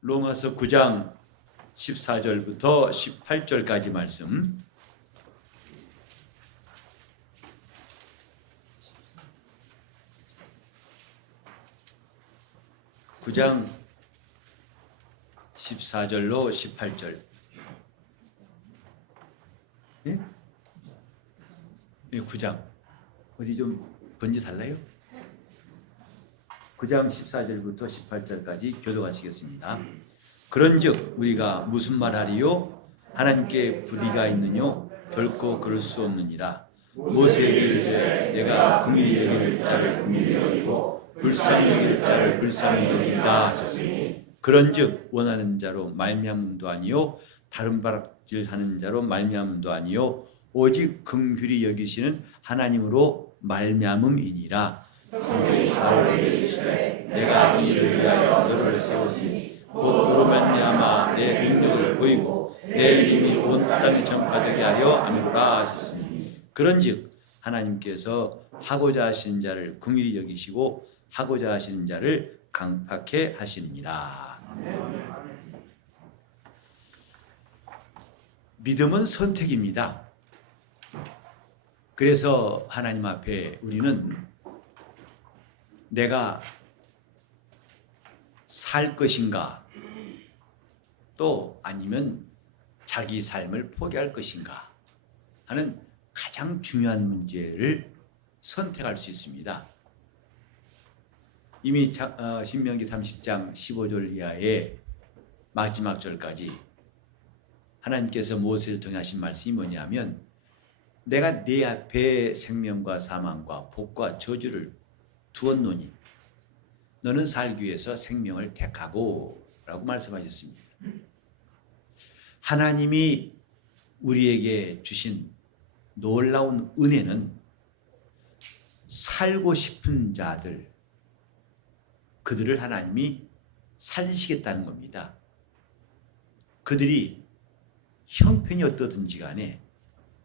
로마서 9장 14절부터 18절까지 말씀. 구 장 14절로 18절. 예? 예, 9장. 어디 좀 번지 달라요? 9장 14절부터 18절까지 교독하시겠습니다. 그런즉 우리가 무슨 말하리요? 하나님께 불의가 있느뇨? 결코 그럴 수 없느니라. 모세에 이르되 내가 긍휼히 여길 자를 긍휼히 여기고 불쌍히 여길 자를 불쌍히 여긴다 하셨으니 그런즉 원하는 자로 말미암음도 아니요 다른 바락질하는 자로 말미암음도 아니요 오직 긍휼히 여기시는 하나님으로 말미암음이니라. 성령이 바울에게 이르시되 내가 이 일을 위하여 너를 세웠으니 곧 너로 말미암아 내 능력을 보이고 내 이름이 온 땅에 전파되게 하려 함이로라 하셨으니 그런즉 하나님께서 하고자 하시는 자를 긍휼히 여기시고 하고자 하시는 자를 강팍해 하시느니라. 믿음은 선택입니다. 그래서 하나님 앞에 우리는 내가 살 것인가 또 아니면 자기 삶을 포기할 것인가 하는 가장 중요한 문제를 선택할 수 있습니다. 이미 신명기 30장 15절 이하의 마지막 절까지 하나님께서 모세를 통해 하신 말씀이 뭐냐면 내가 네 앞에 생명과 사망과 복과 저주를 두었노니 너는 살기 위해서 생명을 택하고 라고 말씀하셨습니다. 하나님이 우리에게 주신 놀라운 은혜는 살고 싶은 자들, 그들을 하나님이 살리시겠다는 겁니다. 그들이 형편이 어떠든지 간에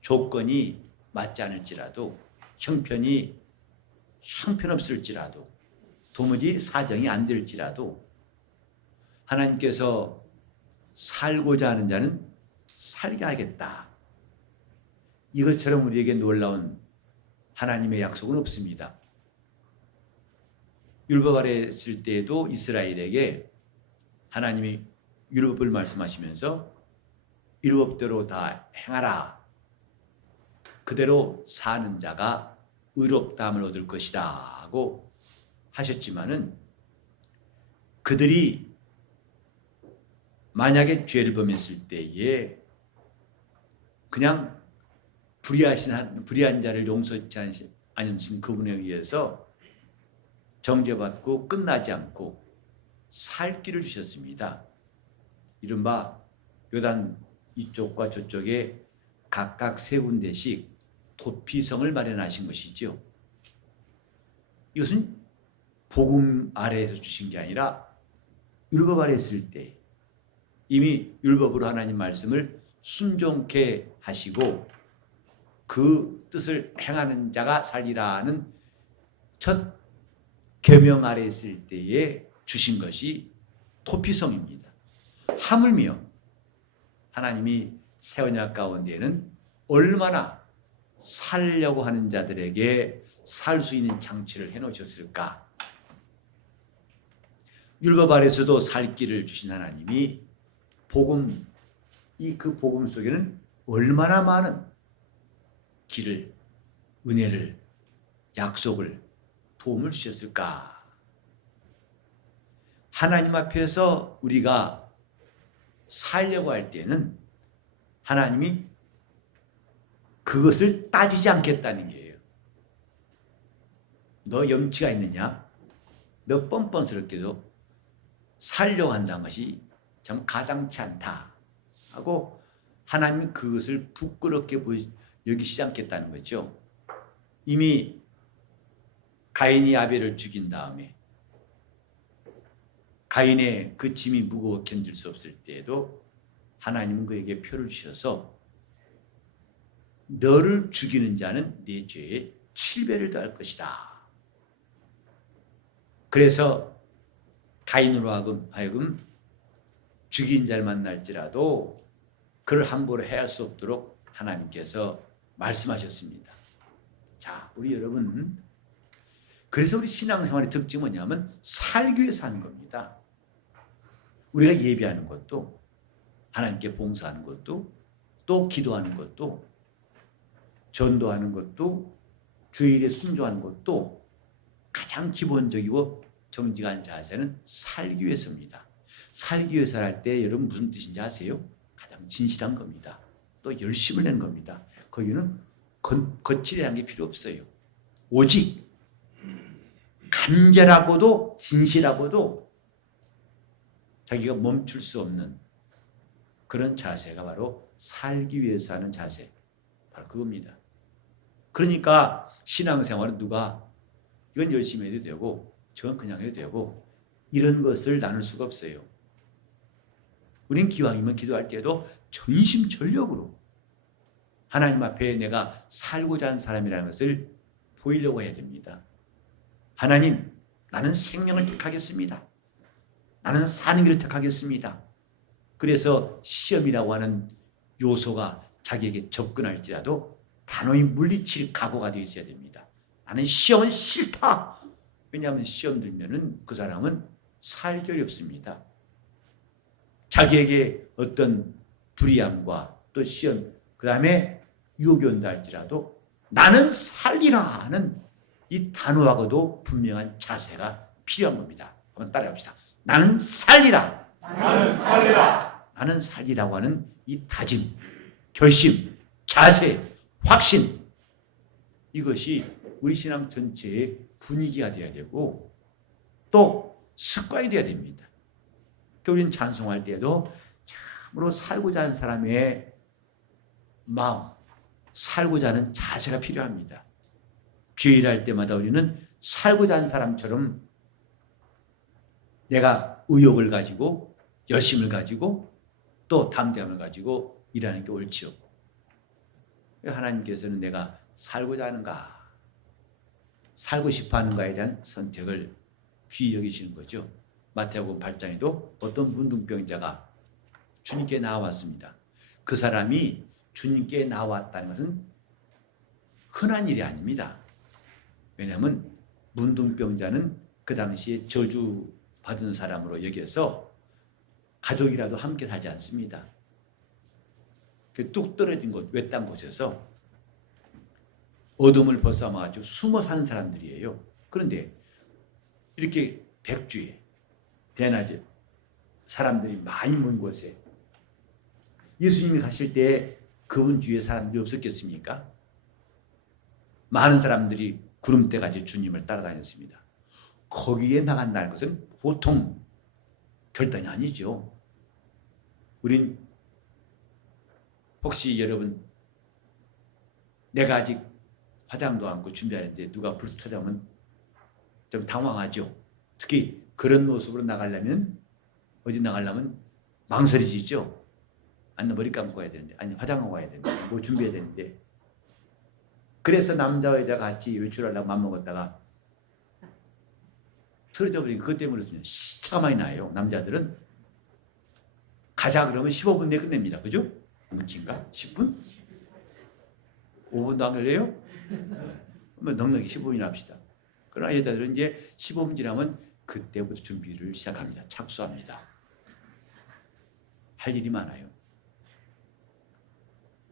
조건이 맞지 않을지라도 형편없을지라도 도무지 사정이 안 될지라도 하나님께서 살고자 하는 자는 살게 하겠다. 이것처럼 우리에게 놀라운 하나님의 약속은 없습니다. 율법 아래 있을 때에도 이스라엘에게 하나님이 율법을 말씀하시면서 율법대로 다 행하라. 그대로 사는 자가 의롭다함을 얻을 것이다 하고 하셨지만은 그들이 만약에 죄를 범했을 때에 그냥 불의한 자를 용서치 않으신 그분에 의해서 정죄받고 끝나지 않고 살 길을 주셨습니다. 이른바 요단 이쪽과 저쪽에 각각 세 군데씩 도피성을 마련하신 것이죠. 이것은 복음 아래에서 주신 게 아니라 율법 아래 있을 때 이미 율법으로 하나님 말씀을 순종케 하시고 그 뜻을 행하는 자가 살리라는 첫 계명 아래 있을 때에 주신 것이 도피성입니다. 하물며 하나님이 새 언약 가운데에는 얼마나 살려고 하는 자들에게 살 수 있는 장치를 해놓으셨을까. 율법 아래서도 살 길을 주신 하나님이 복음, 그 복음 속에는 얼마나 많은 길을, 은혜를, 약속을, 도움을 주셨을까. 하나님 앞에서 우리가 살려고 할 때는 하나님이 그것을 따지지 않겠다는 게예요. 너 염치가 있느냐? 너 뻔뻔스럽게도 살려고 한다는 것이 참 가당치 않다 하고 하나님은 그것을 부끄럽게 여기시지 않겠다는 거죠. 이미 가인이 아벨을 죽인 다음에 가인의 그 짐이 무거워 견딜 수 없을 때에도 하나님은 그에게 표를 주셔서 너를 죽이는 자는 네 죄의 7배를 더할 것이다. 그래서 가인으로 하여금 죽인 자를 만날지라도 그를 함부로 해할 수 없도록 하나님께서 말씀하셨습니다. 자, 우리 여러분, 그래서 우리 신앙생활의 특징은 뭐냐면 살기 위해서 하는 겁니다. 우리가 예배하는 것도, 하나님께 봉사하는 것도, 또 기도하는 것도, 전도하는 것도, 주일에 순종하는 것도 가장 기본적이고 정직한 자세는 살기 위해서입니다. 살기 위해서 할 때 여러분 무슨 뜻인지 아세요? 가장 진실한 겁니다. 또 열심을 내는 겁니다. 거기는 거칠이라는 게 필요 없어요. 오직 간절하고도 진실하고도 자기가 멈출 수 없는 그런 자세가 바로 살기 위해서 하는 자세, 바로 그겁니다. 그러니까 신앙생활은 누가 이건 열심히 해도 되고 저건 그냥 해도 되고 이런 것을 나눌 수가 없어요. 우린 기왕이면 기도할 때도 전심전력으로 하나님 앞에 내가 살고자 하는 사람이라는 것을 보이려고 해야 됩니다. 하나님, 나는 생명을 택하겠습니다. 나는 사는 길을 택하겠습니다. 그래서 시험이라고 하는 요소가 자기에게 접근할지라도 단호히 물리칠 각오가 되어 있어야 됩니다. 나는 시험은 싫다. 왜냐하면 시험 들면은 그 사람은 살 길이 없습니다. 자기에게 어떤 불의함과 또 시험, 그 다음에 유혹이 온다 할지라도 나는 살리라 하는 이 단호하고도 분명한 자세가 필요한 겁니다. 한번 따라해봅시다. 나는 살리라. 나는 살리라. 나는 살리라고 하는 이 다짐, 결심, 자세, 확신, 이것이 우리 신앙 전체의 분위기가 되어야 되고 또 습관이 되어야 됩니다. 우리는 찬송할 때도 참으로 살고자 하는 사람의 마음, 살고자 하는 자세가 필요합니다. 주일할 때마다 우리는 살고자 하는 사람처럼 내가 의욕을 가지고 열심을 가지고 또 담대함을 가지고 일하는 게 옳지요. 하나님께서는 내가 살고자 하는가, 살고 싶어 하는가에 대한 선택을 귀히 여기시는 거죠. 마태복음 8장에도 어떤 문둥병자가 주님께 나왔습니다. 그 사람이 주님께 나왔다는 것은 흔한 일이 아닙니다. 왜냐하면 문둥병자는 그 당시에 저주받은 사람으로 여겨서 가족이라도 함께 살지 않습니다. 뚝 떨어진 곳, 외딴 곳에서 어둠을 벗어나가지고 숨어 사는 사람들이에요. 그런데 이렇게 백주에 대낮에 사람들이 많이 모인 곳에 예수님이 가실 때 그분 주위에 사람들이 없었겠습니까? 많은 사람들이 구름대같이 주님을 따라다녔습니다. 거기에 나간다는 것은 보통 결단이 아니죠. 우린 혹시 여러분 내가 아직 화장도 않고 준비하는데 누가 불 찾아오면 좀 당황하죠. 특히 그런 모습으로 나가려면 어디 나가려면 망설이지죠. 아니 머리 감고 가야 되는데, 아니 화장하고 가야 되는데, 뭐 준비해야 되는데. 그래서 남자와 여자 같이 외출하려고 맘먹었다가 틀어져 버린 그것 때문에 시차가 많이 나요. 남자들은 가자 그러면 15분 내에 끝냅니다. 그죠? 문진가? 10분? 5분도 안 걸려요? 그러면 넉넉히 15분이나 합시다. 그러나 여자들은 이제 15분 지나면 그때부터 준비를 시작합니다. 착수합니다. 할 일이 많아요.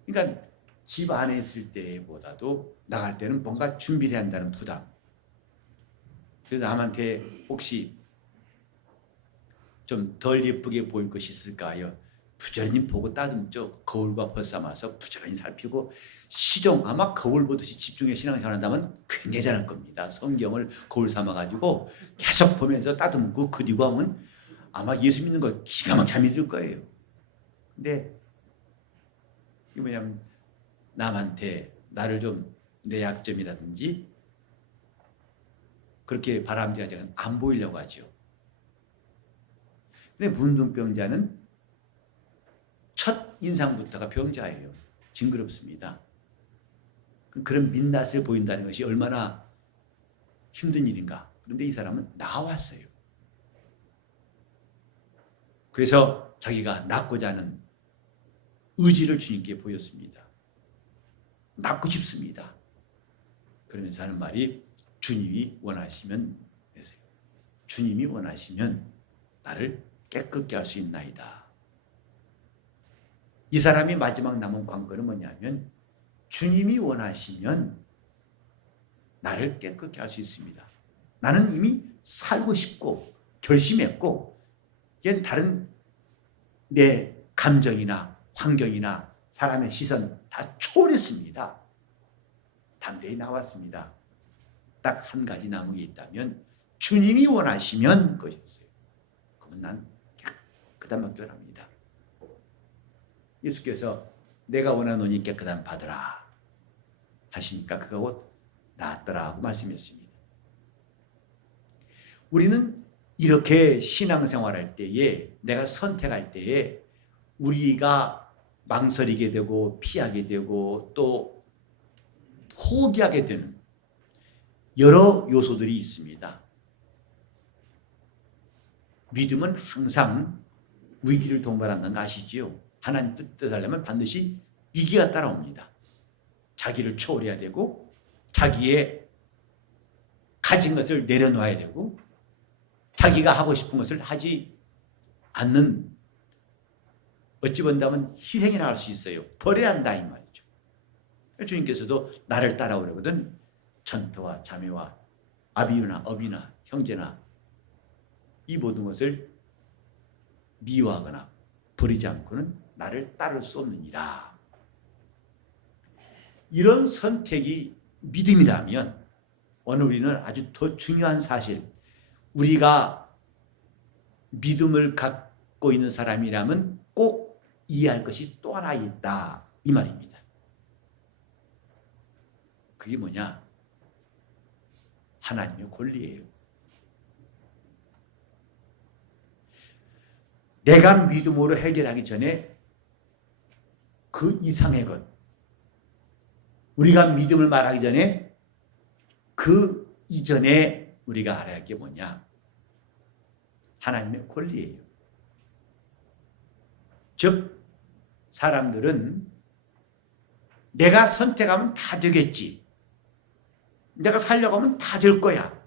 그러니까 집 안에 있을 때보다도 나갈 때는 뭔가 준비를 해야 한다는 부담. 그래서 남한테 혹시 좀 덜 예쁘게 보일 것이 있을까요? 부지런히 보고 따듬죠. 거울과 벗삼아서 부지런히 살피고 시종 아마 거울 보듯이 집중해 신앙생활 한다면 굉장히 잘할 겁니다. 성경을 거울 삼아가지고 계속 보면서 따듬고 그리고 하면 아마 예수 믿는 걸 기가 막히게 믿을 거예요. 근데 이게 뭐냐면 남한테 나를 좀 내 약점이라든지 그렇게 바람직하지 안 보이려고 하죠. 근데 문둥병자는 첫 인상부터가 병자예요. 징그럽습니다. 그런 민낯을 보인다는 것이 얼마나 힘든 일인가. 그런데 이 사람은 나왔어요. 그래서 자기가 낫고자 하는 의지를 주님께 보였습니다. 낫고 싶습니다. 그러면서 하는 말이 주님이 원하시면 되세요. 주님이 원하시면 나를 깨끗게 할 수 있나이다. 이 사람이 마지막 남은 관건은 뭐냐면 주님이 원하시면 나를 깨끗게 할 수 있습니다. 나는 이미 살고 싶고 결심했고 이건 다른 내 감정이나 환경이나 사람의 시선 다 초월했습니다. 담대히 나왔습니다. 딱 한 가지 남은 게 있다면 주님이 원하시면 것이었어요. 그러면 난 깨끗함을 원합니다. 예수께서 내가 원하노니 깨끗함 받으라 하시니까 그가 곧 나았더라고 말씀했습니다. 우리는 이렇게 신앙생활할 때에 내가 선택할 때에 우리가 망설이게 되고 피하게 되고 또 포기하게 되는 여러 요소들이 있습니다. 믿음은 항상 위기를 동반한다는 거 아시지요? 하나님 뜻대로 하려면 반드시 위기가 따라옵니다. 자기를 초월해야 되고 자기의 가진 것을 내려놓아야 되고 자기가 하고 싶은 것을 하지 않는 어찌 본다면 희생이라 할 수 있어요. 버려야 한다 이 말이죠. 주님께서도 나를 따라오려거든 전토와 자매와 아비나 어비나 형제나 이 모든 것을 미워하거나 버리지 않고는 나를 따를 수 없느니라. 이런 선택이 믿음이라면 오늘 우리는 아주 더 중요한 사실, 우리가 믿음을 갖고 있는 사람이라면 꼭 이해할 것이 또 하나 있다 이 말입니다. 그게 뭐냐? 하나님의 권리예요. 내가 믿음으로 해결하기 전에 그 이상의 것, 우리가 믿음을 말하기 전에 그 이전에 우리가 알아야 할 게 뭐냐? 하나님의 권리예요. 즉 사람들은 내가 선택하면 다 되겠지, 내가 살려고 하면 다 될 거야,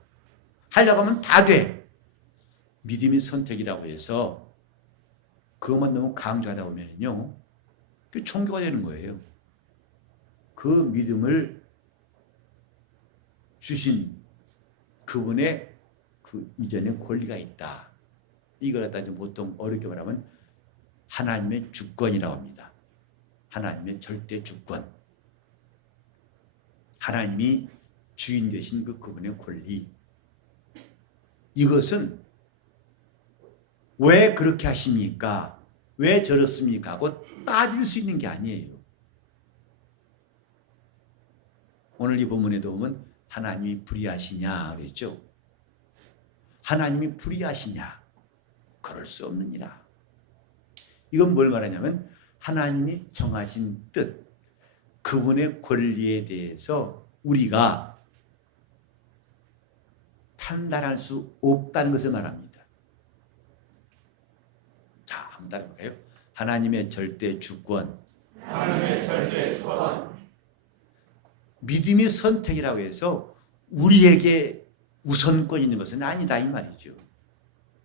하려고 하면 다 돼, 믿음이 선택이라고 해서 그것만 너무 강조하다 보면요 그 종교가 되는 거예요. 그 믿음을 주신 그분의 그 이전에 권리가 있다. 이걸 갖다 보통 어렵게 말하면 하나님의 주권이라고 합니다. 하나님의 절대 주권. 하나님이 주인 되신 그분의 권리. 이것은 왜 그렇게 하십니까? 왜 저렇습니까? 하고 따질 수 있는 게 아니에요. 오늘 이 본문에도 보면 하나님이 불의하시냐 그랬죠. 하나님이 불의하시냐? 그럴 수 없느니라. 이건 뭘 말하냐면 하나님이 정하신 뜻, 그분의 권리에 대해서 우리가 판단할 수 없다는 것을 말합니다. 자, 한번 따라볼까요? 하나님의 절대 주권. 하나님의 절대 주권. 믿음의 선택이라고 해서 우리에게 우선권이 있는 것은 아니다 이 말이죠.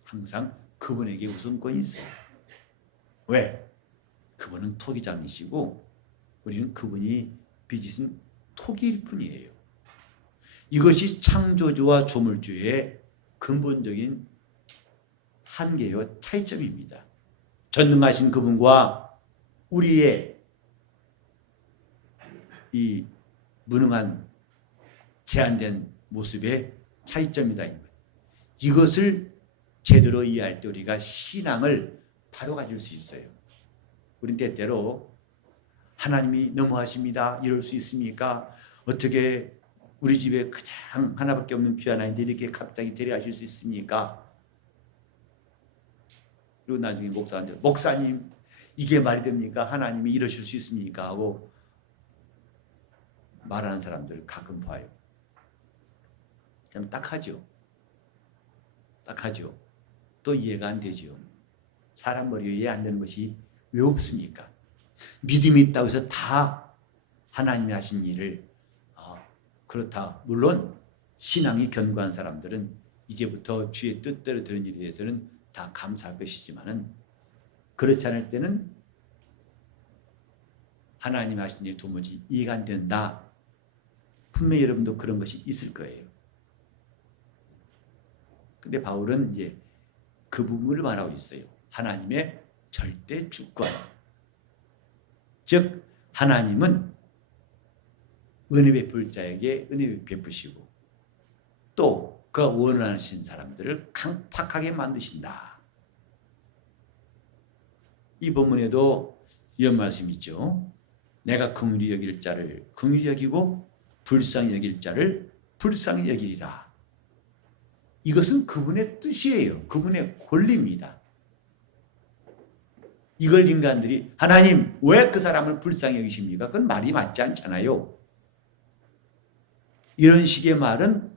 항상 그분에게 우선권이 있어요. 왜? 그분은 토기장이시고 우리는 그분이 빚으신 토기일 뿐이에요. 이것이 창조주와 조물주의 근본적인 한계와 차이점입니다. 전능하신 그분과 우리의 이 무능한 제한된 모습의 차이점이다. 이것을 제대로 이해할 때 우리가 신앙을 바로 가질 수 있어요. 우린 때때로 하나님이 너무하십니다. 이럴 수 있습니까? 어떻게 우리 집에 가장 하나밖에 없는 귀한 아이인데 이렇게 갑자기 데려가실 수 있습니까? 그리고 나중에 목사한테 목사님 이게 말이 됩니까? 하나님이 이러실 수 있습니까? 하고 말하는 사람들 가끔 봐요. 좀 딱하죠. 딱하죠. 또 이해가 안 되죠. 사람 머리 위에 안 되는 것이 왜 없습니까? 믿음이 있다고 해서 다 하나님이 하신 일을 그렇다. 물론 신앙이 견고한 사람들은 이제부터 주의 뜻대로 되는 일에 대해서는 다 감사할 것이지만은 그렇지 않을 때는 하나님 하신 일이 도무지 이해가 안 된다. 분명히 여러분도 그런 것이 있을 거예요. 근데 바울은 이제 그 부분을 말하고 있어요. 하나님의 절대 주권. 즉 하나님은 은혜 베풀 자에게 은혜 베푸시고 또 그 원하신 사람들을 강팍하게 만드신다. 이 본문에도 이런 말씀이 있죠. 내가 긍휼히 여길 자를 긍휼히 여기고 불쌍히 여길 자를 불쌍히 여기리라. 이것은 그분의 뜻이에요. 그분의 권리입니다. 이걸 인간들이 하나님 왜 그 사람을 불쌍히 여기십니까? 그건 말이 맞지 않잖아요. 이런 식의 말은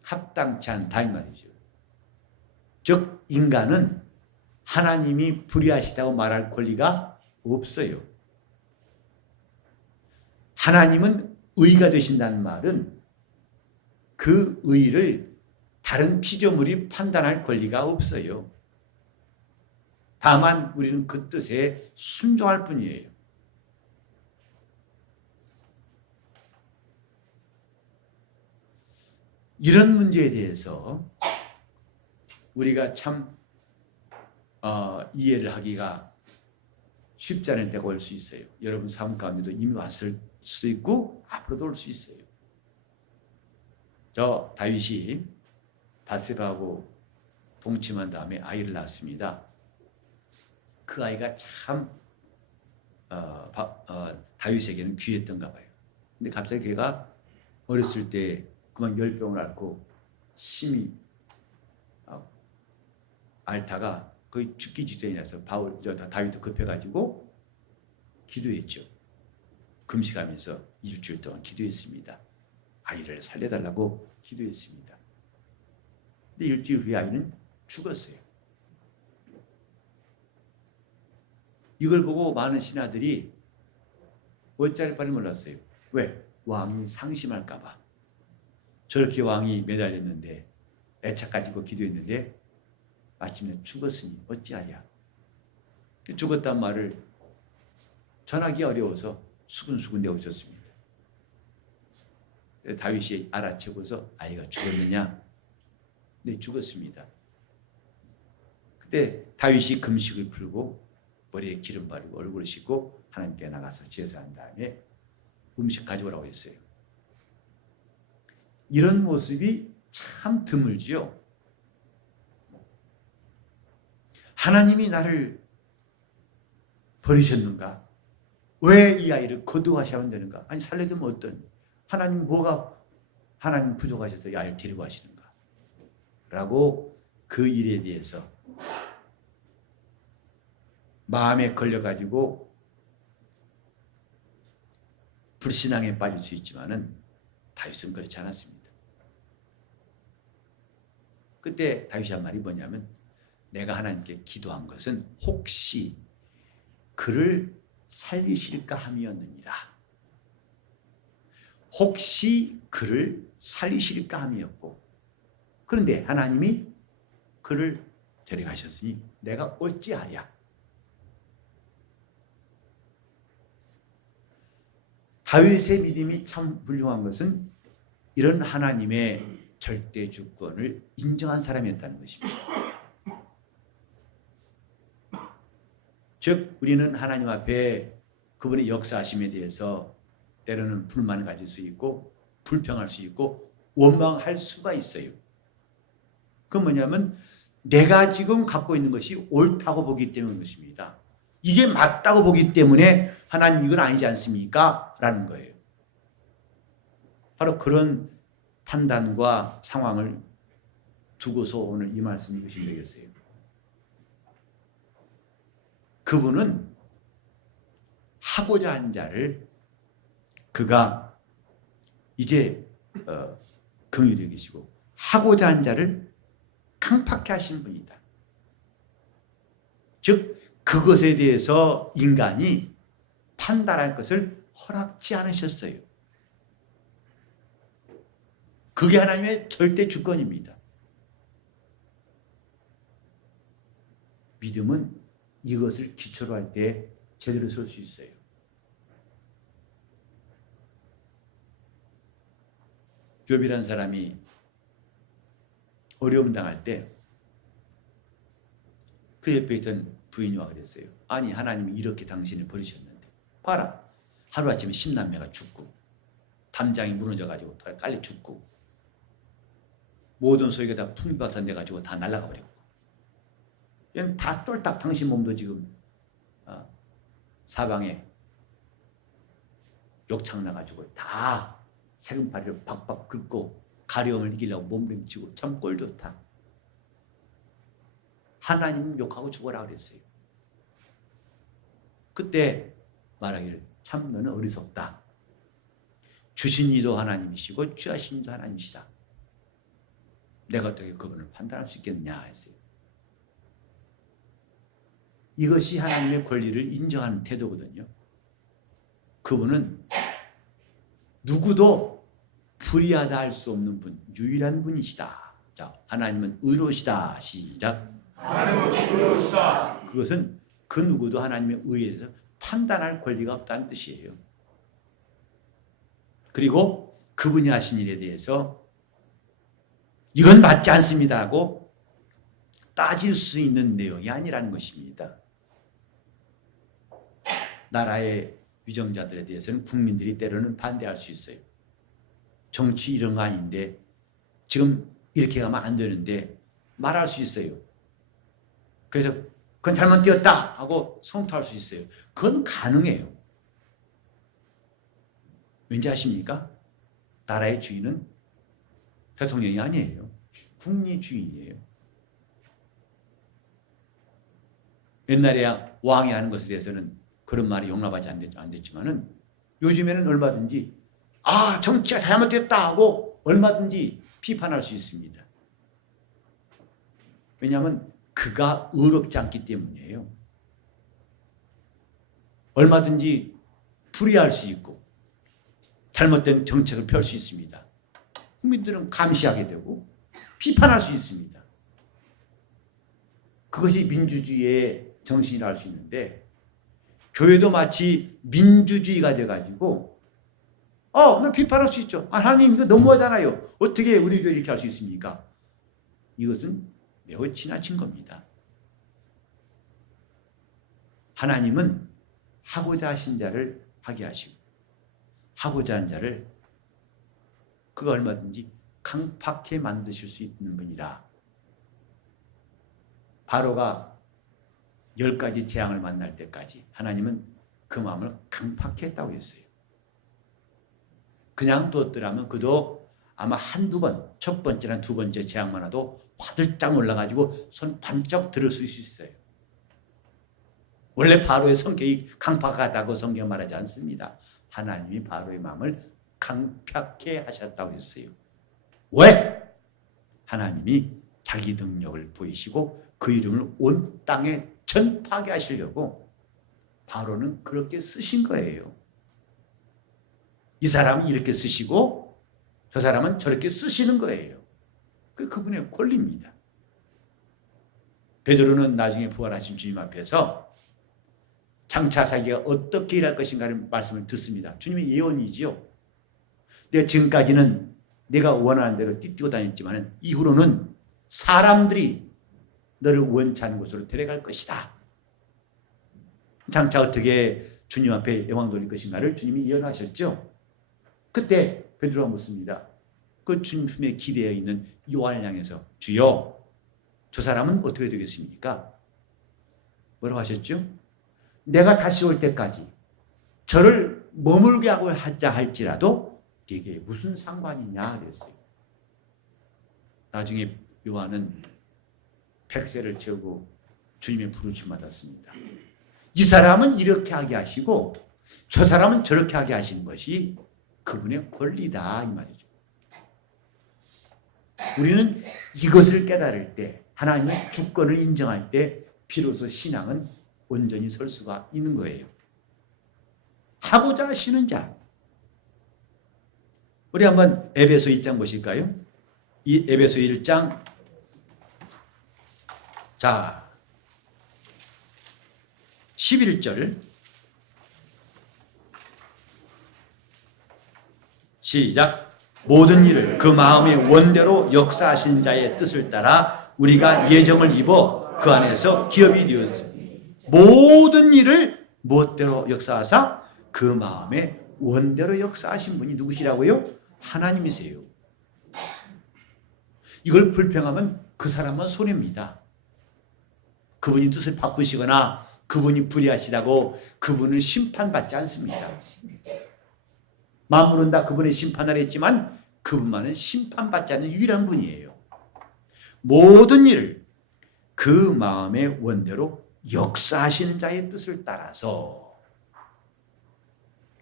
합당치 않다 이 말이죠. 즉 인간은 하나님이 불의하시다고 말할 권리가 없어요. 하나님은 의가 되신다는 말은 그 의를 다른 피조물이 판단할 권리가 없어요. 다만 우리는 그 뜻에 순종할 뿐이에요. 이런 문제에 대해서 우리가 참 이해를 하기가 쉽지 않을 때가 올 수 있어요. 여러분 삶 가운데도 이미 왔을 수도 있고 앞으로도 올 수 있어요. 저 다윗이 바세바하고 동침한 다음에 아이를 낳았습니다. 그 아이가 참 다윗에게는 귀했던가 봐요. 근데 갑자기 걔가 어렸을 때 그만 열병을 앓고 심히 앓다가 거의 죽기 직전이라서 다윗도 급해가지고 기도했죠. 금식하면서 일주일 동안 기도했습니다. 아이를 살려달라고 기도했습니다. 근데 일주일 후에 아이는 죽었어요. 이걸 보고 많은 신하들이 어찌할 바를 몰랐어요. 왜? 왕이 상심할까 봐. 저렇게 왕이 매달렸는데 애착 가지고 기도했는데 마침내 죽었으니 어찌하랴. 죽었단 말을 전하기 어려워서 수근수근 내어줬습니다. 다윗이 알아채고서 아이가 죽었느냐? 네, 죽었습니다. 그때 다윗이 금식을 풀고 머리에 기름 바르고 얼굴을 씻고 하나님께 나가서 제사한 다음에 음식 가져오라고 했어요. 이런 모습이 참 드물지요. 하나님이 나를 버리셨는가? 왜 이 아이를 거두하셔야 되는가? 아니 살려두면 어떤? 하나님 뭐가 하나님 부족하셔서 이 아이를 데리고 가시는가? 라고 그 일에 대해서 마음에 걸려가지고 불신앙에 빠질 수 있지만은 다윗은 그렇지 않았습니다. 그때 다윗이 한 말이 뭐냐면 내가 하나님께 기도한 것은 혹시 그를 살리실까 함이었느니라. 혹시 그를 살리실까 함이었고 그런데 하나님이 그를 데려가셨으니 내가 어찌하랴. 다윗의 믿음이 참 훌륭한 것은 이런 하나님의 절대 주권을 인정한 사람이었다는 것입니다. 즉 우리는 하나님 앞에 그분의 역사하심에 대해서 때로는 불만을 가질 수 있고 불평할 수 있고 원망할 수가 있어요. 그건 뭐냐면 내가 지금 갖고 있는 것이 옳다고 보기 때문인 것입니다. 이게 맞다고 보기 때문에 하나님 이건 아니지 않습니까? 라는 거예요. 바로 그런 판단과 상황을 두고서 오늘 이 말씀 읽으시면 되겠어요. 그분은 하고자 한 자를 그가 이제 긍휼히 여기시고 하고자 한 자를 강팍해 하신 분이다. 즉 그것에 대해서 인간이 판단할 것을 허락지 않으셨어요. 그게 하나님의 절대 주권입니다. 믿음은 이것을 기초로 할 때 제대로 설 수 있어요. 욥이라는 사람이 어려움 당할 때 그 옆에 있던 부인이 와 그랬어요. 아니 하나님이 이렇게 당신을 버리셨는데 봐라. 하루아침에 10남매가 죽고 담장이 무너져가지고 깔려 죽고 모든 소유가 다 풍비박산돼가지고 다 날아가 버리고 얘는 다 쫄딱 당신 몸도 지금 사방에 욕창 나가지고 다 세금파리를 박박 긁고 가려움을 이기려고 몸부림치고 참 꼴좋다. 하나님 욕하고 죽어라 그랬어요. 그때 말하기를 참 너는 어리석다. 주신 이도 하나님이시고 취하신 이도 하나님이시다. 내가 어떻게 그분을 판단할 수 있겠느냐 했어요. 이것이 하나님의 권리를 인정하는 태도거든요. 그분은 누구도 불의하다 할 수 없는 분, 유일한 분이시다. 자, 하나님은 의로시다. 시작. 하나님은 의로우시다. 그것은 그 누구도 하나님의 의에 대해서 판단할 권리가 없다는 뜻이에요. 그리고 그분이 하신 일에 대해서 이건 맞지 않습니다 하고 따질 수 있는 내용이 아니라는 것입니다. 나라의 위정자들에 대해서는 국민들이 때로는 반대할 수 있어요. 정치 이런 거 아닌데 지금 이렇게 가면 안 되는데 말할 수 있어요. 그래서 그건 잘못되었다 하고 성토할 수 있어요. 그건 가능해요. 왠지 아십니까? 나라의 주인은 대통령이 아니에요. 국리 주인이에요. 옛날에 왕이 하는 것에 대해서는 그런 말이 용납하지 안 됐지만은 요즘에는 얼마든지 정치가 잘못됐다 하고 얼마든지 비판할 수 있습니다. 왜냐하면 그가 의롭지 않기 때문이에요. 얼마든지 불의할 수 있고 잘못된 정책을 펼 수 있습니다. 국민들은 감시하게 되고 비판할 수 있습니다. 그것이 민주주의의 정신이라 할 수 있는데 교회도 마치 민주주의가 돼가지고 나 비판할 수 있죠. 하나님 이거 너무하잖아요. 어떻게 우리 교회 이렇게 할 수 있습니까? 이것은 매우 지나친 겁니다. 하나님은 하고자 하신 자를 하게 하시고 하고자 한 자를 그가 얼마든지 강팍해 만드실 수 있는 분이라. 바로가 10가지 재앙을 만날 때까지 하나님은 그 마음을 강팍해 했다고 했어요. 그냥 뒀더라면 그도 아마 한두 번, 첫 번째나 두 번째 재앙만 와도 화들짝 올라가지고 손 반짝 들을 수 있어요. 원래 바로의 성격이 강팍하다고 성경 말하지 않습니다. 하나님이 바로의 마음을 강팍해 하셨다고 했어요. 왜? 하나님이 자기 능력을 보이시고 그 이름을 온 땅에 전파하게 하시려고 바로는 그렇게 쓰신 거예요. 이 사람은 이렇게 쓰시고 저 사람은 저렇게 쓰시는 거예요. 그분의 권리입니다. 베드로는 나중에 부활하신 주님 앞에서 장차 자기가 어떻게 일할 것인가를 말씀을 듣습니다. 주님의 예언이지요. 내가 지금까지는 내가 원하는 대로 뛰고 다녔지만 이후로는 사람들이 너를 원치 않은 곳으로 데려갈 것이다. 장차 어떻게 주님 앞에 영광 돌릴 것인가를 주님이 예언하셨죠. 그때 베드로가 묻습니다. 그 주님의 기대에 있는 요한을 향해서 주여 저 사람은 어떻게 되겠습니까? 뭐라고 하셨죠? 내가 다시 올 때까지 저를 머물게 하고 하자 할지라도 이게 무슨 상관이냐 그랬어요. 나중에 요한은 100세를 채우고 주님의 부르심 받았습니다. 이 사람은 이렇게 하게 하시고 저 사람은 저렇게 하게 하시는 것이 그분의 권리다 이 말이죠. 우리는 이것을 깨달을 때 하나님의 주권을 인정할 때 비로소 신앙은 온전히 설 수가 있는 거예요. 하고자 하시는 자. 우리 한번 에베소 1장 보실까요? 이 에베소 1장 자 11절 시작. 모든 일을 그 마음의 원대로 역사하신 자의 뜻을 따라 우리가 예정을 입어 그 안에서 기업이 되었으니 모든 일을 무엇대로 역사하사 그 마음의 원대로 역사하신 분이 누구시라고요? 하나님이세요. 이걸 불평하면 그 사람은 손해입니다. 그분이 뜻을 바꾸시거나 그분이 불의하시다고 그분을 심판받지 않습니다. 만물은 다 그분의 심판을 했지만 그분만은 심판받지 않는 유일한 분이에요. 모든 일을 그 마음의 원대로 역사하시는 자의 뜻을 따라서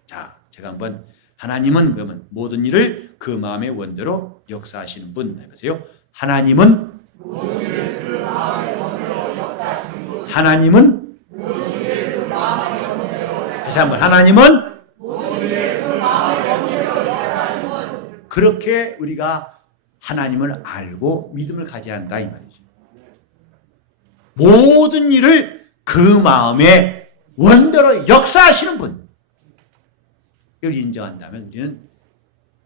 자, 제가 한번 하나님은 그러면 모든 일을 그 마음의 원대로 역사하시는 분 해보세요. 하나님은 모든 일을 그 마음의 원대로 역사하시는 분. 하나님은 모든 일을 그 마음의 원대로 다시 한번 하나님은 모든 일을 그 마음의 원대로 역사하시는 분. 그렇게 우리가 하나님을 알고 믿음을 가져야 한다 이 말이죠. 모든 일을 그 마음의 원대로 역사하시는 분. 이걸 인정한다면 우리는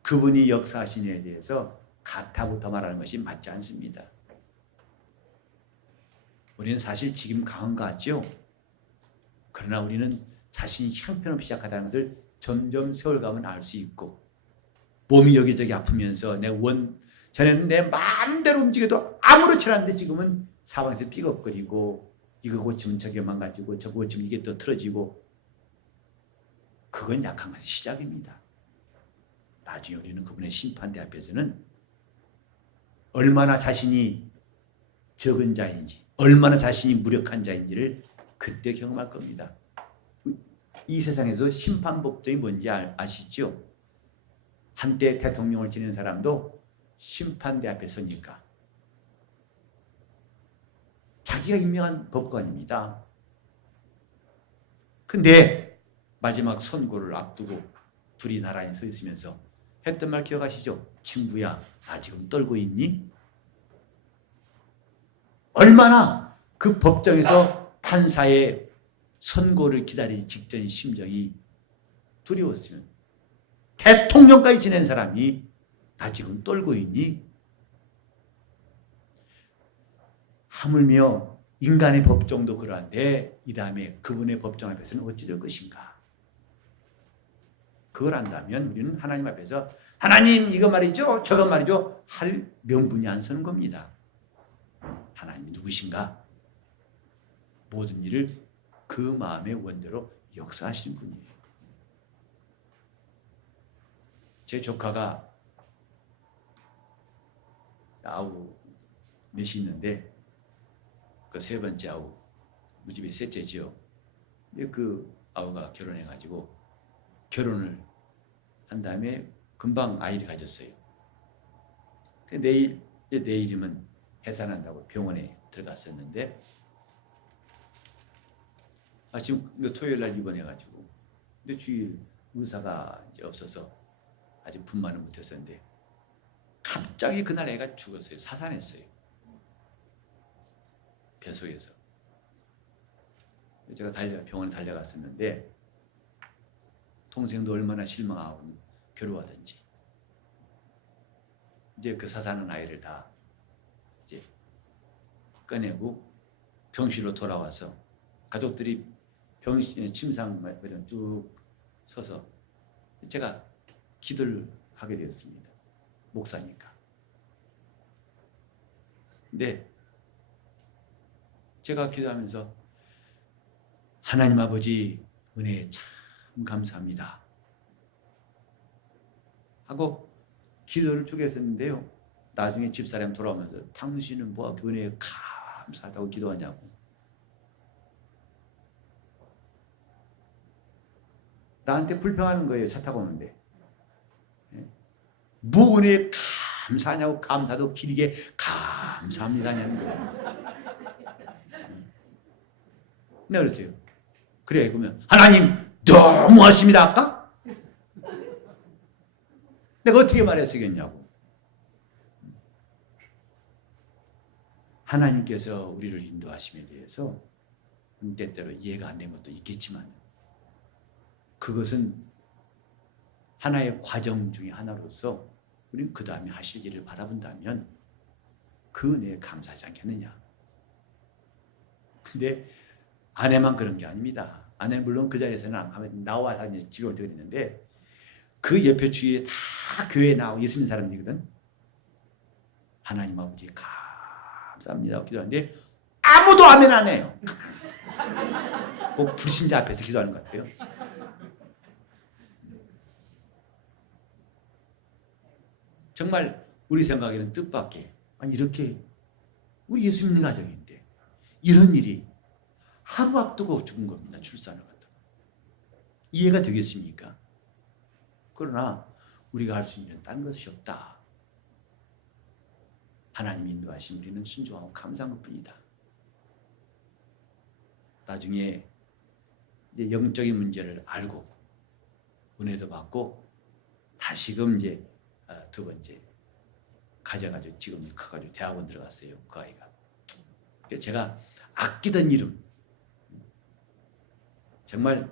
그분이 역사하신 일에 대해서 가타부터 말하는 것이 맞지 않습니다. 우리는 사실 지금 강한 것 같죠? 그러나 우리는 자신이 형편없이 시작하다는 것을 점점 세월가면 알 수 있고 몸이 여기저기 아프면서 전에는 내 마음대로 움직여도 아무렇지 않은데 지금은 사방에서 삐걱거리고 이거 고치면 저게 망가지고 저거 고치면 이게 또 틀어지고 그건 약한 것의 시작입니다. 나중에 우리는 그분의 심판대 앞에서는 얼마나 자신이 적은 자인지 얼마나 자신이 무력한 자인지를 그때 경험할 겁니다. 이 세상에서 심판법정이 뭔지 아시죠? 한때 대통령을 지낸 사람도 심판대 앞에 서니까 자기가 임명한 법관입니다. 근데 마지막 선고를 앞두고 둘이 나란히 서 있으면서 했던 말 기억하시죠? 친구야, 나 지금 떨고 있니? 얼마나 그 법정에서 판사의 선고를 기다리기 직전 심정이 두려웠으면 대통령까지 지낸 사람이 나 지금 떨고 있니? 하물며 인간의 법정도 그러한데 이 다음에 그분의 법정 앞에서는 어찌 될 것인가? 그걸 안다면 우리는 하나님 앞에서 하나님 이거 말이죠 저거 말이죠 할 명분이 안 서는 겁니다. 하나님이 누구신가? 모든 일을 그 마음의 원대로 역사하시는 분이에요. 제 조카가 아우 넷이 있는데 그 세 번째 아우 우리 집에 셋째죠. 근데 그 아우가 결혼해가지고 결혼을 한 다음에 금방 아이를 가졌어요. 내일이면 해산한다고 병원에 들어갔었는데 지금 토요일 날 입원해가지고 근데 주일 의사가 이제 없어서 아직 분만을 못했었는데 갑자기 그날 애가 죽었어요. 사산했어요. 뱃속에서. 제가 병원에 달려갔었는데 동생도 얼마나 실망하고 괴로워하든지 이제 그 사산한 아이를 다 이제 꺼내고 병실로 돌아와서 가족들이 침상 쭉 서서 제가 기도를 하게 되었습니다. 목사니까. 근데 제가 기도하면서 하나님 아버지 은혜에 참 감사합니다 하고 기도를 쭉 했었는데요. 나중에 집사람 돌아오면서 당신은 뭐 은혜에 감사하다고 기도하냐고. 나한테 불평하는 거예요. 차 타고 오는데. 뭐 은혜에 감사하냐고. 감사도 길게 감사합니다 하냐는 거예요. 내가 그랬어요. 그래, 그러면 하나님 너무하십니다 아까? 내가 어떻게 말했으겠냐고. 하나님께서 우리를 인도하심에 대해서 때때로 이해가 안 되는 것도 있겠지만 그것은 하나의 과정 중에 하나로서 우리는 그 다음에 하실 일을 바라본다면 그 은혜에 감사하지 않겠느냐. 근데 아내만 그런 게 아닙니다. 아내는 물론 그 자리에서는 안 가면 나와 집에 올 때가 있는데 그 옆에 주위에 다 교회에 나오고 예수 믿는 사람들이거든. 하나님 아버지 감사합니다 기도하는데 아무도 아멘 안 해요. 꼭 불신자 앞에서 기도하는 것 같아요. 정말 우리 생각에는 뜻밖의, 아니 이렇게 우리 예수 믿는 가정인데 이런 일이 하루 앞두고 죽은 겁니다. 출산을 갖다가. 이해가 되겠습니까? 그러나 우리가 할 수 있는 다른 것이 없다. 하나님 인도하신 우리는 순종하고 감사한 것뿐이다. 나중에 이제 영적인 문제를 알고 은혜도 받고 다시금 이제 두 번째 가져가지고 지금 커가지고 대학원 들어갔어요. 그 아이가. 제가 아끼던 이름, 정말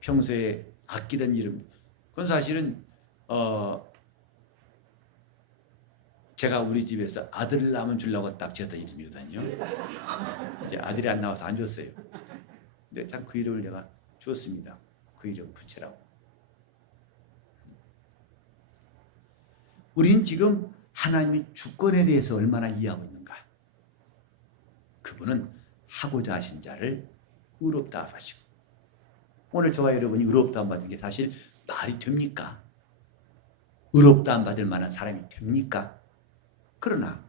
평소에 아끼던 이름, 그건 사실은 제가 우리 집에서 아들 낳으면 주려고 딱 지었던 이름이거든요. 이제 아들이 안 나와서 안 줬어요. 근데 참 그 이름을 내가 주었습니다. 그 이름 붙이라고. 우리는 지금 하나님의 주권에 대해서 얼마나 이해하고 있는가. 그분은 하고자 하신 자를 의롭다 하시고, 오늘 저와 여러분이 의롭다 안 받은 게 사실 말이 됩니까? 의롭다 안 받을 만한 사람이 됩니까? 그러나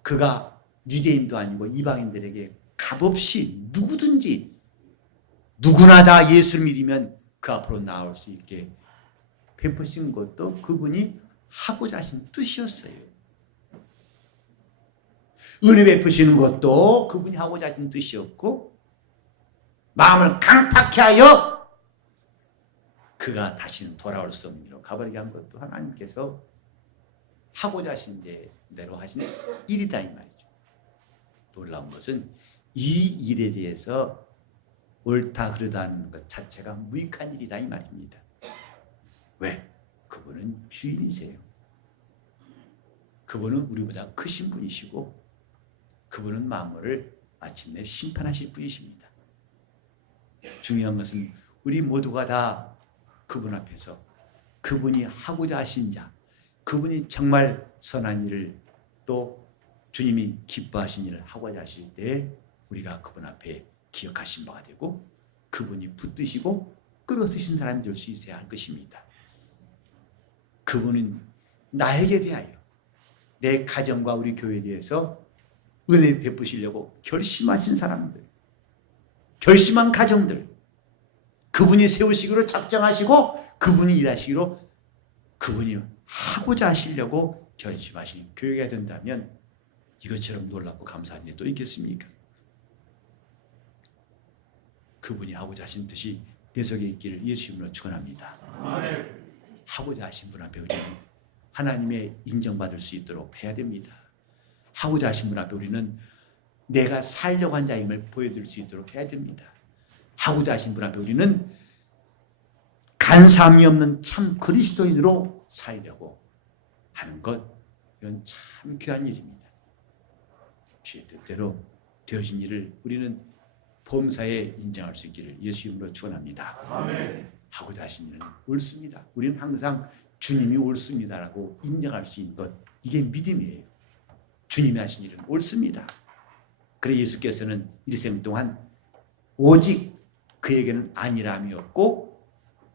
그가 유대인도 아니고 이방인들에게 값없이 누구든지 누구나 다 예수를 믿으면 그 앞으로 나올 수 있게 베푸신 것도 그분이 하고자 하신 뜻이었어요. 은혜 베푸시는 것도 그분이 하고자 하신 뜻이었고, 마음을 강팍케 하여 그가 다시는 돌아올 수 없는 일로 가버리게 한 것도 하나님께서 하고자 하신 대로 하신 일이다 이 말이죠. 놀라운 것은 이 일에 대해서 옳다 그르다는 것 자체가 무익한 일이다 이 말입니다. 왜? 그분은 주인이세요. 그분은 우리보다 크신 분이시고 그분은 만물을 마침내 심판하실 분이십니다. 중요한 것은 우리 모두가 다 그분 앞에서 그분이 하고자 하신 자, 그분이 정말 선한 일을 또 주님이 기뻐하신 일을 하고자 하실 때 우리가 그분 앞에 기억하신 바가 되고 그분이 붙드시고 끌어쓰신 사람이 될 수 있어야 할 것입니다. 그분은 나에게 대하여 내 가정과 우리 교회에 대해서 은혜 베푸시려고 결심하신 사람들, 결심한 가정들, 그분이 세우시기로 작정하시고 그분이 일하시기로 그분이 하고자 하시려고 결심하신 교회가 된다면 이것처럼 놀랍고 감사한 일이 또 있겠습니까? 그분이 하고자 하신 뜻이 내 속에 있기를 예수 이름으로 축원합니다. 하고자 하신 분 앞에 우리는 하나님의 인정받을 수 있도록 해야 됩니다. 하고자 하신 분 앞에 우리는 내가 살려고 한 자임을 보여드릴 수 있도록 해야 됩니다. 하고자 하신 분 앞에 우리는 간사함이 없는 참 그리스도인으로 살려고 하는 것, 이건 참 귀한 일입니다. 주의 뜻대로 되어진 일을 우리는 범사에 인정할 수 있기를 예수 이름으로 축원합니다. 하고자 하신 일은 옳습니다. 우리는 항상 주님이 옳습니다라고 인정할 수 있는 것, 이게 믿음이에요. 주님이 하신 일은 옳습니다. 그래 예수께서는 일생 동안 오직 그에게는 아니람이 없고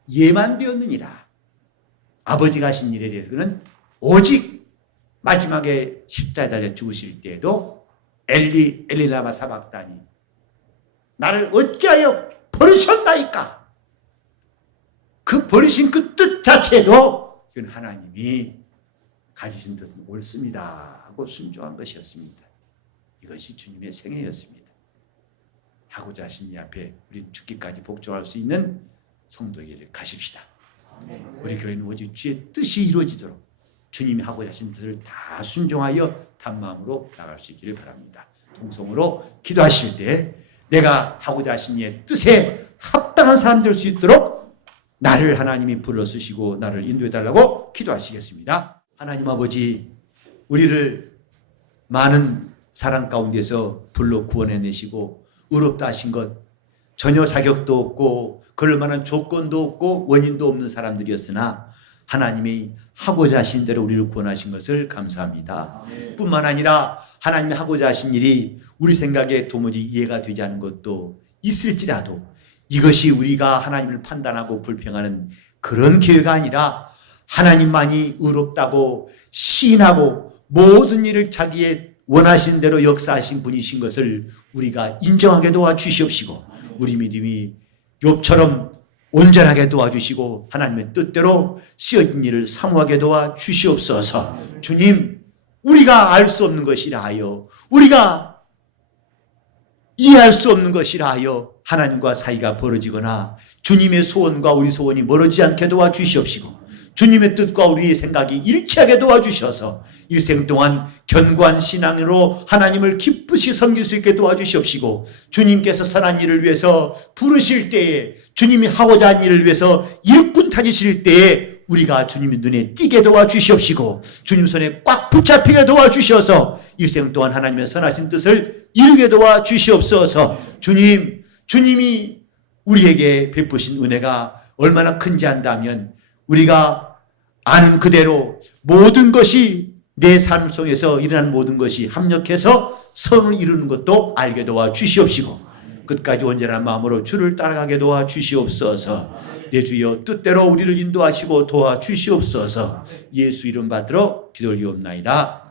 예만 되었느니라. 아버지가 하신 일에 대해서는 오직 마지막에 십자가에 달려 죽으실 때에도 엘리 엘리 라마 사박다니 나를 어찌하여 버리셨나이까. 그 버리신 그 뜻 자체도 이건 하나님이 가지신 뜻은 옳습니다 하고 순종한 것이었습니다. 이것이 주님의 생애였습니다. 하고자 하신 이 앞에 우리 죽기까지 복종할 수 있는 성도에게 가십시다. 우리 교회는 오직 주의 뜻이 이루어지도록 주님이 하고자 하신 뜻을 다 순종하여 탄마음으로 나갈 수 있기를 바랍니다. 통성으로 기도하실 때 내가 하고자 하신 이의 뜻에 합당한 사람 될 수 있도록 나를 하나님이 불러 쓰시고 나를 인도해 달라고 기도하시겠습니다. 하나님 아버지, 우리를 많은 사랑 가운데서 불러 구원해내시고 의롭다 하신 것, 전혀 자격도 없고 그럴 만한 조건도 없고 원인도 없는 사람들이었으나 하나님이 하고자 하신 대로 우리를 구원하신 것을 감사합니다. 뿐만 아니라 하나님이 하고자 하신 일이 우리 생각에 도무지 이해가 되지 않는 것도 있을지라도 이것이 우리가 하나님을 판단하고 불평하는 그런 기회가 아니라 하나님만이 의롭다고 시인하고 모든 일을 자기의 원하신 대로 역사하신 분이신 것을 우리가 인정하게 도와주시옵시고 우리 믿음이 욥처럼 온전하게 도와주시고 하나님의 뜻대로 씌어진 일을 사모하게 도와주시옵소서. 주님, 우리가 알 수 없는 것이라 하여 우리가 이해할 수 없는 것이라 하여 하나님과 사이가 벌어지거나 주님의 소원과 우리 소원이 멀어지지 않게 도와주시옵시고 주님의 뜻과 우리의 생각이 일치하게 도와주셔서 일생 동안 견고한 신앙으로 하나님을 기쁘시 섬길 수 있게 도와주시옵시고 주님께서 선한 일을 위해서 부르실 때에 주님이 하고자 한 일을 위해서 일꾼 찾으실 때에 우리가 주님의 눈에 띄게 도와주시옵시고 주님 손에 꽉 붙잡히게 도와주셔서 일생 동안 하나님의 선하신 뜻을 이루게 도와주시옵소서. 주님이 우리에게 베푸신 은혜가 얼마나 큰지 안다면 우리가 아는 그대로 모든 것이 내 삶 속에서 일어나는 모든 것이 합력해서 선을 이루는 것도 알게 도와주시옵시고 끝까지 온전한 마음으로 주를 따라가게 도와주시옵소서. 내 주여 뜻대로 우리를 인도하시고 도와주시옵소서. 예수 이름 받들어 기도 올리옵나이다.